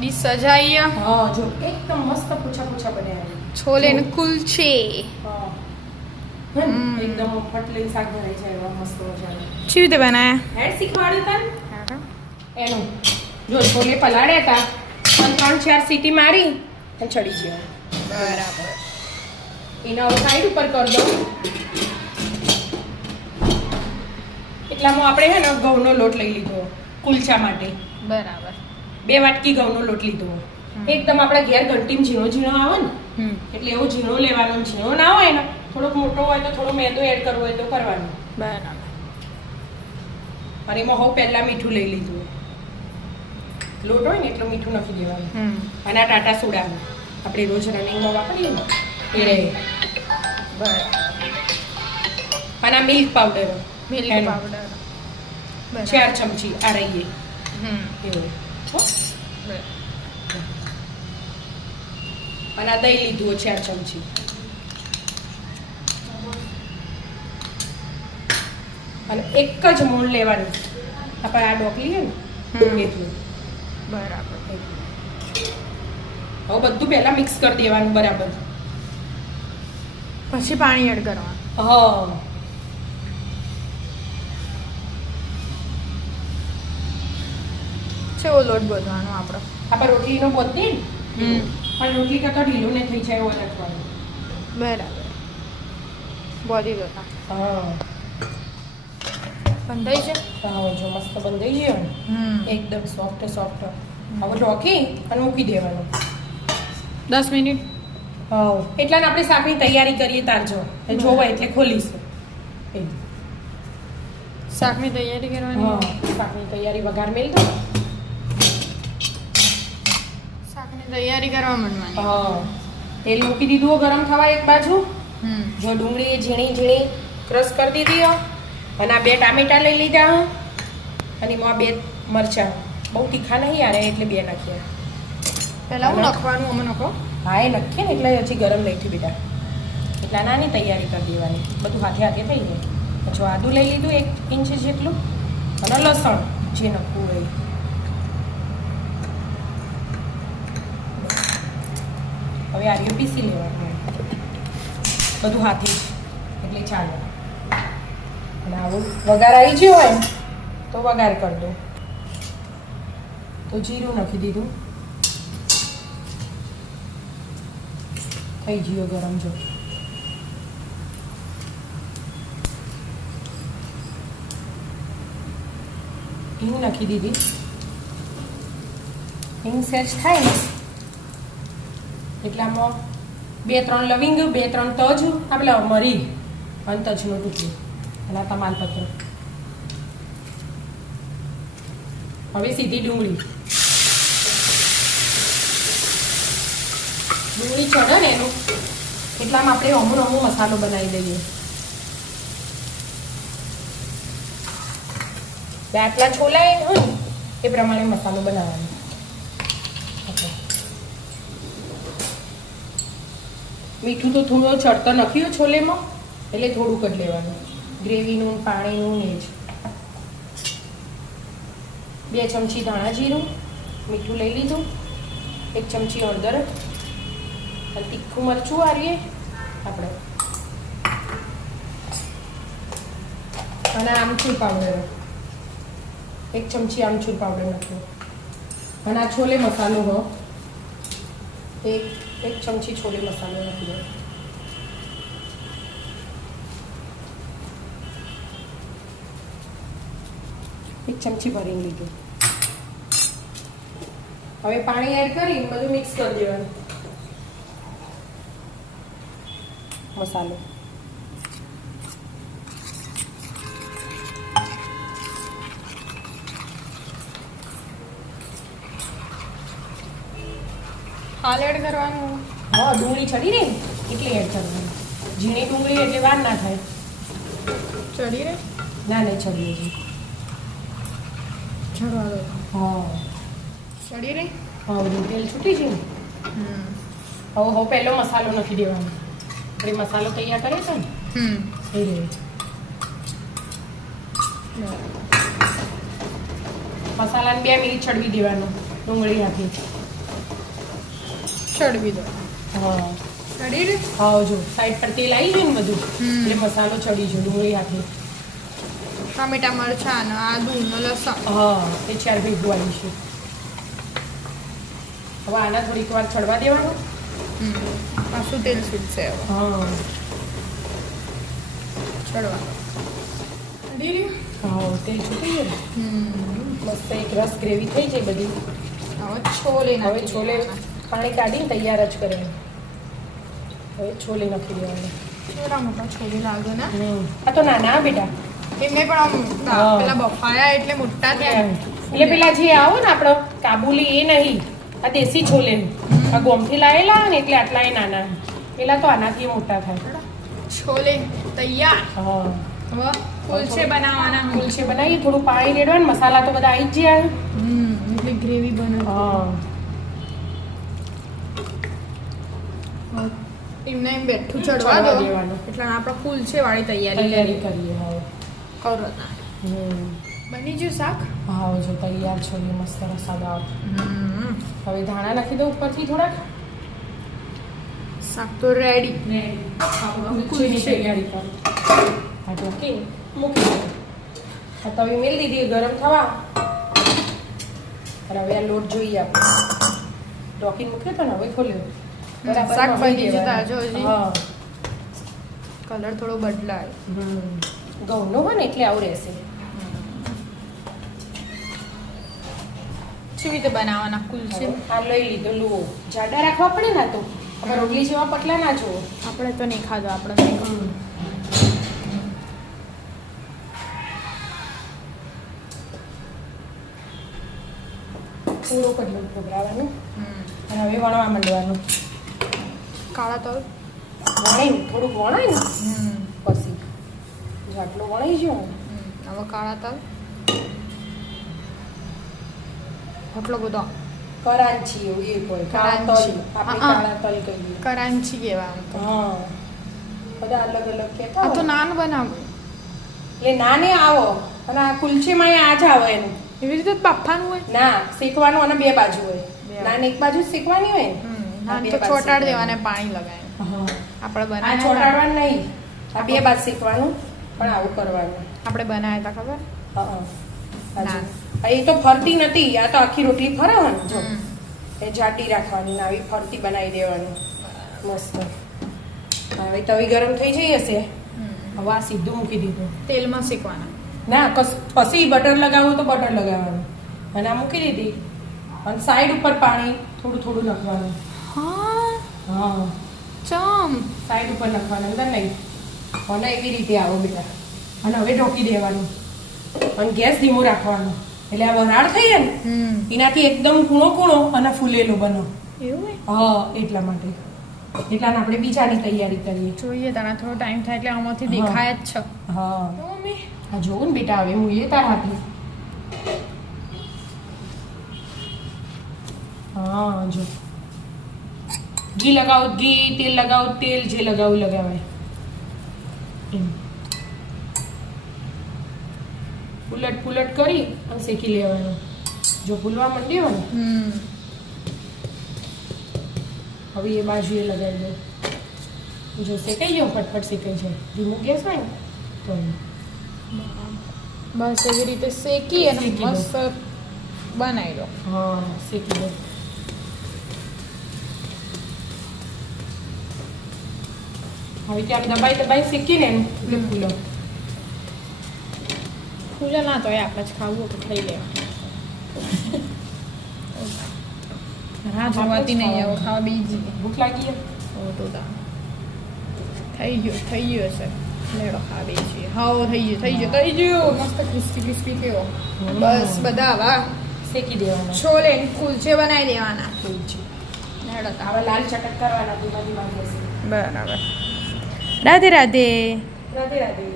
Dish સજાઈ હા જો એકદમ મસ્ત પૂછા પૂછા બન્યા છોલે ને કુલચે હા એકદમ ફટલી શાક ભરાઈ જાય એવા મસ્ત મજાના કેવી રીતે બનાયા હેડ શીખવાડ્યું તને એનું જો છોલે પલાળ્યા હતા પણ 3-4 સીટી મારી અને ચડી ગયા બરાબર એના હવે સાઈડ ઉપર કરી દઉં એટલામાં આપણે હે ને ઘઉંનો લોટ લઈ લીધો કુલચા માટે બરાબર 2 વાટકી ઘઉંનો લોટ લીધો એકદમ આપણા ઘેર ઘંટીમાં ઝીણો ઝીણો આવે ને એટલે એવો ઝીણો લેવાનો ઝીણો ના હોય ને થોડોક મોટો હોય તો થોડો મેદો એડ કરવો હોય તો કરવાનું બરાબર અને એમાં હવે પહેલા મીઠું લઈ લીધું લોટ હોય ને એટલું મીઠું નાખી દેવાનું અને આ ટાટા સોડા આપણે રોજ રનિંગમાં વાપરીએ ને એ રહે બરાબર અને આ મિલ્ક પાવડર મિલ્ક પાવડર 4 ચમચી આ રહીએ એવું અને આ દહીં લીધું 4 ચમચી અને એક જ મોણ લેવાનું આપણે આ ડોકલી છે ને એટલું બરાબર હવે બધું પહેલા મિક્સ કરી દેવાનું બરાબર પછી પાણી એડ કરવાનું હા કેવો લોટ બાંધવાનો આપણો આપણે રોટલીનો બોલતી ને પણ રોટલી કરતા ઢીલું ને થઈ જાય એવું રાખવાનું બરાબર બોધી દોતા હા બંધાઈ છે હા જો મસ્ત બંધાઈ ગયો ને એકદમ સોફ્ટ સોફ્ટ હવે ઢોકી અને મૂકી દેવાનું 10 મિનિટ હા એટલા આપણે શાકની તૈયારી કરીએ તારજો જોવો એટલે ખોલીશું શાકની તૈયારી કરવાની હા શાકની તૈયારી વઘાર મેલ દો શાકની તૈયારી કરવા માંડવાની હા તેલ મૂકી દીધું ગરમ થવા એક બાજુ જો ડુંગળી ઝીણી ઝીણી ક્રશ કરી દીધી અને આ 2 ટામેટા લઈ લીધા અને એમાં 2 મરચાં બહુ તીખા નહીં યાર એટલે 2 નાખ્યા પહેલા હું નાખવાનું અમે નાખો હા એ નાખીએ ને એટલે હજી ગરમ લઈ હતી બેટા એટલા નાની તૈયારી કરી દેવાની બધું હાથે હાથે થઈ જાય પછી આદું લઈ લીધું 1 ઇંચ જેટલું અને લસણ જે નાખવું હોય હવે આર્યું પીસી લેવાનું બધું હાથે જ એટલે ચાલે અને આવું વઘાર આવી ગયો હોય તો વઘાર કરી દો તો જીરું નાખી દીધું થઈ ગયો ગરમ જો હિંગ નાખી દીધી હિંગ સેજ થાય ને એટલામાં 2-3 લવિંગ 2-3 તજ આપણે મરી અને તજનો ટુકડો અને તમાલપત્ર હવે સીધી ડુંગળી ચડે ને એનું એટલામાં આપણે અમુ મસાલો બનાવી દઈએ આટલા છોલા હોય ને એ પ્રમાણે મસાલો બનાવવાનો મીઠું તો થોડું ચડતો નાખ્યું છોલેમાં એટલે થોડુંક જ લેવાનું ગ્રેવીનું પાણીનું ને જ 2 ચમચી ધાણા જીરું મીઠું લઈ લીધું 1 ચમચી હળદર અને તીખું મરચું આરીએ આપણે અને આમચૂર પાવડર 1 ચમચી આમચૂર પાવડર નાખ્યો અને આ છોલે મસાલો હો 1 ચમચી છોલે મસાલો નાખી દો 1 ચમચી ભરીને લીધું હવે પાણી એડ કરી બધું મિક્સ કરી દેવાનું મસાલો હાલ એડ કરવાનું હા ડુંગળી ચડી રહી એટલે એડ કરવાનું ઝીણી ડુંગળી એટલે વાર ના થાય ચડી રે ના નહીં ચડી હજી ચડવા દો હા ચડી રે હા બધું તેલ છૂટી છે ને હવે પહેલો મસાલો નાખી દેવાનો આપણે મસાલો તૈયાર કરીએ છે ને એ રહે મસાલાને 2 મિનિટ ચડવી દેવાનું ડુંગળી નાખી ચડવી દો હા ચડી રે હા જો સાઈડ પર તેલ આવી ગયું ને બધું હમ. એટલે મસાલો ચડી ગયો ડુંગળી આપી ટામેટા મરચાં ને આદુ ને લસણ હા એ ચાર ભેગું આવી છે હવે આના થોડીક વાર ચડવા દેવાનું પાછું તેલ છૂટશે હવે હા ચડવા ચડી રહ્યું હા તેલ છૂટી ગયું ને મસ્ત એક રસ ગ્રેવી થઈ જાય બધી હવે છોલે હવે નાખી છોલે દેવાના. પાણી કાઢીને તૈયાર જ કરે હવે છોલે નાખી દેવાના થોડા મોટા છોલે લાગે ને આ તો નાના બેટા એમને પણ આમ હા. પેલા બફાયા એટલે મોટા થયા એટલે પેલા જે આવો ને આપણો કાબુલી એ નહીં આ દેશી છોલે આ ગોમથી લાયેલા ને એટલે આટલા એ નાના પેલા તો આનાથી મોટા થાય છોલે તૈયાર હા હવે કુલચે બનાવવાના કુલચે બનાવીએ થોડું પાણી રેડવાનું મસાલા તો બધા આવી જ જાય એટલે ગ્રેવી બને હા એમને એમ બેઠું ચડવા ચડવા દો દેવાનું. એટલે આપણે કુલચે વાળી તૈયારી તૈયારી કરી કરીએ હવે કરો ના બની ગયું શાક હા જો તૈયાર છોલે મસ્ત રસાદાર હવે ધાણા નાખી દો ઉપરથી થોડાક શાક તો રેડી કુલચેની તૈયારી કરો આટલું કે મૂકી દો આ તવી મેળ દીધી ગરમ થવા અને હવે આ લોટ જોઈએ આપણે ઢોકીને મૂક્યો તો ને હવે ખોલ્યો બરાબર શાક મળી બની જતા દેવાનું. જો હજી હા કલર થોડો બદલાય ઘઉંનો હોય ને એટલે આવું રહેશે કેવી રીતે બનાવવાના કુલચે આ લઈ લીધો લુઓ જાડા રાખવા પડે ને આ તો આપણે રોટલી જેવા પતલા ના જુઓ આપણે તો નહીં ખાધો આપણે નહીં ખાધું. થોડુંક જ લોટ ભભરાવાનું અને હવે વણવા માંડવાનું કાળા તલ વણાય ને થોડુંક વણાય ને પછી જો આટલું વણાઈ ગયો ને હવે કાળા તલ આટલો બધો કરાંચી એવું એ કોઈ કાળા તલ કરાંચી. આપણે હા. કાળા તલ કહીએ કરાંચી કહેવાય આમ તો. હા બધા અલગ અલગ કહેતા આ તો હોય. નાન બનાવું એટલે નાને આવો અને આ કુલચીમાં આ જ આવે એનું એવી રીતે જ બાફવાનું હોય ના શેકવાનું અને બે બાજુ હોય બે નાન એક બાજુ જ શેકવાની હોય ને નાન બે તો બાજુ ચોટાડ શેકવાની. દેવાને પાણી લગાય હા આપણે આ બનાવ્યા ચોટાડવાનું નહીં આ બે બાજુ શેકવાનું પણ આવું કરવાનું આપણે બનાવ્યા હતા ખબર હા નાન. એ તો ફરતી નથી આ તો આખી રોટલી ફરાવાની જો હમ. એ જાડી રાખવાની ને આવી ફરતી બનાવી દેવાની મસ્ત હવે તવી ગરમ થઈ જઈ હશે હવે આ સીધું મૂકી દીધું તેલમાં શેકવાના ના પછી બટર લગાવવું તો બટર લગાવવાનું અને આ મૂકી દીધી અને સાઈડ ઉપર પાણી થોડું થોડું નાખવાનું હા હા ચમ સાઈડ ઉપર નાખવાનું અંદર નહીં અને એવી રીતે આવો બેટા અને હવે ઢોકી દેવાનું અને ગેસ ધીમો રાખવાનો એટલે આ વરાળ થઈ જાય ને એનાથી એકદમ કૂણો કૂણો અને ફૂલેલો બનો એવું હોય હા એટલા માટે એટલા આપણે બીજાની તૈયારી કરીએ જોઈએ તારા થોડો ટાઈમ થાય એટલે આમાંથી હા. દેખાય જ છે હા મમ્મી આ જોવું ને બેટા હવે હું એ તાર હાથે હા જો ઘી લગાવો ઘી તેલ લગાવો તેલ જે લગાવું લગાવાય એમ ઉલટ પુલટ કરી અને શેકી લેવાનું જો ફૂલવા માંડ્યો ને હવે એ બાજુ એ લગાવી દો જો શેકાઈ ગયો ફટફટ શેકાઈ જાય ધીમું ગેસ હોય ને તો બસ એવી રીતે શેકી અને શેકી દો. મસ્ત બનાવી દો હા શેકી દો હવે ત્યાં દબાઈ દબાઈ શેકીને એનું એટલે ફૂલો પૂજા ના તો આપણે જ ખાવું હોય તો ખાઈ લેવાનું હા જોવાતી નહીં હવે ખાવા બીજી ભૂખ લાગી છે? ઓ તો તા થઈ ગયું હશે લેડો ખાવા બીજી હા થઈ ગયું મસ્ત ક્રિસ્પી ક્રિસ્પી કેવો બસ બધા વાહ શેકી દેવાનો છોલે કુલચે બનાવી દેવાના કુલચે લેડો તા હવે લાલ ચટક કરવાના ધીમા ધીમા ગેસે. બરાબર રાધે રાધે રાધે રાધે